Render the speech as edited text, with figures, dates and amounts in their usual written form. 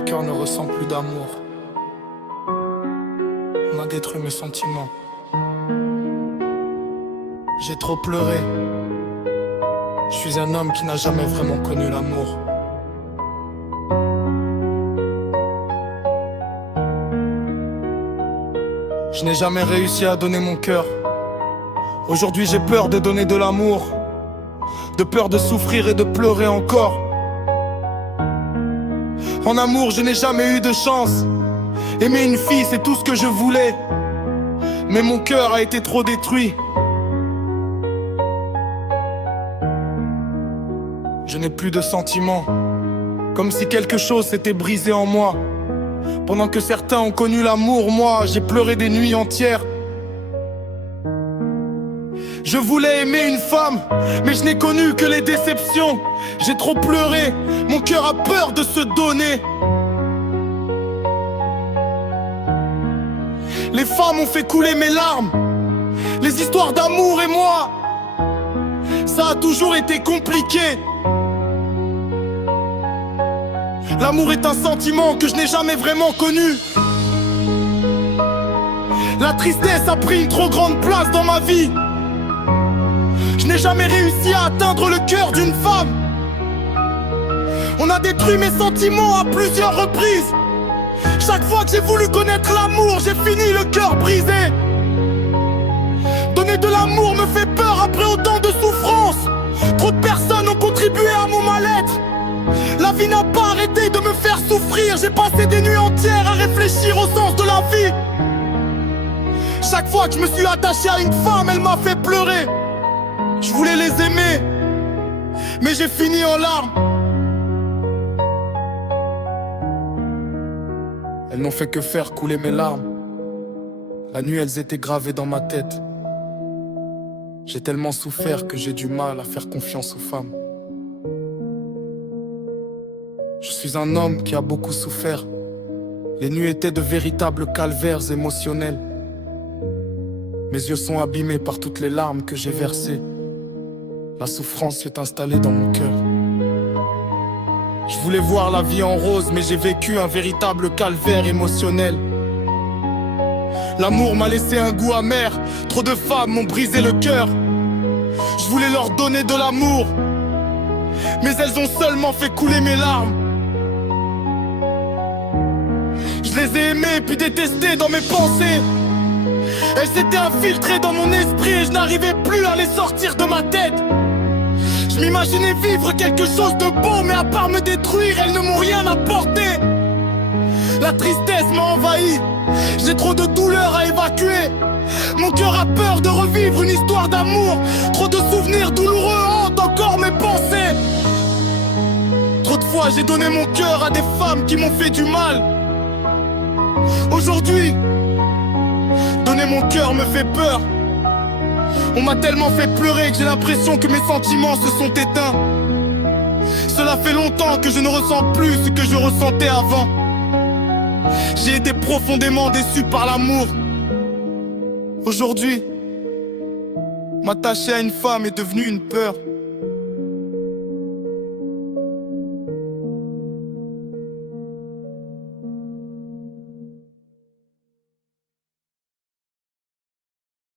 Mon cœur ne ressent plus d'amour. On a détruit mes sentiments. J'ai trop pleuré. Je suis un homme qui n'a jamais vraiment connu l'amour. Je n'ai jamais réussi à donner mon cœur. Aujourd'hui j'ai peur de donner de l'amour, de peur de souffrir et de pleurer encore. En amour je n'ai jamais eu de chance. Aimer une fille c'est tout ce que je voulais, mais mon cœur a été trop détruit. Je n'ai plus de sentiments, comme si quelque chose s'était brisé en moi. Pendant que certains ont connu l'amour, moi j'ai pleuré des nuits entières. Je voulais aimer une femme, mais je n'ai connu que les déceptions. J'ai trop pleuré, mon cœur a peur de se donner. Les femmes ont fait couler mes larmes, les histoires d'amour et moi, ça a toujours été compliqué. L'amour est un sentiment que je n'ai jamais vraiment connu. La tristesse a pris une trop grande place dans ma vie. Je n'ai jamais réussi à atteindre le cœur d'une femme. On a détruit mes sentiments à plusieurs reprises. Chaque fois que j'ai voulu connaître l'amour, j'ai fini le cœur brisé. Donner de l'amour me fait peur après autant de souffrances. Trop de personnes ont contribué à mon mal-être. La vie n'a pas arrêté de me faire souffrir. J'ai passé des nuits entières à réfléchir au sens de la vie. Chaque fois que je me suis attaché à une femme, elle m'a fait pleurer. Je voulais les aimer, mais j'ai fini en larmes. Elles n'ont fait que faire couler mes larmes. La nuit, elles étaient gravées dans ma tête. J'ai tellement souffert que j'ai du mal à faire confiance aux femmes. Je suis un homme qui a beaucoup souffert. Les nuits étaient de véritables calvaires émotionnels. Mes yeux sont abîmés par toutes les larmes que j'ai versées. La souffrance s'est installée dans mon cœur. Je voulais voir la vie en rose, mais j'ai vécu un véritable calvaire émotionnel. L'amour m'a laissé un goût amer. Trop de femmes m'ont brisé le cœur. Je voulais leur donner de l'amour, mais elles ont seulement fait couler mes larmes. Je les ai aimées puis détestées dans mes pensées. Elles s'étaient infiltrées dans mon esprit et je n'arrivais plus à les sortir de ma tête. Je m'imaginais vivre quelque chose de beau, mais à part me détruire, elles ne m'ont rien apporté. La tristesse m'a envahi, j'ai trop de douleur à évacuer. Mon cœur a peur de revivre une histoire d'amour. Trop de souvenirs douloureux hantent encore mes pensées. Trop de fois j'ai donné mon cœur à des femmes qui m'ont fait du mal. Aujourd'hui, donner mon cœur me fait peur. On m'a tellement fait pleurer que j'ai l'impression que mes sentiments se sont éteints. Cela fait longtemps que je ne ressens plus ce que je ressentais avant. J'ai été profondément déçu par l'amour. Aujourd'hui, m'attacher à une femme est devenu une peur.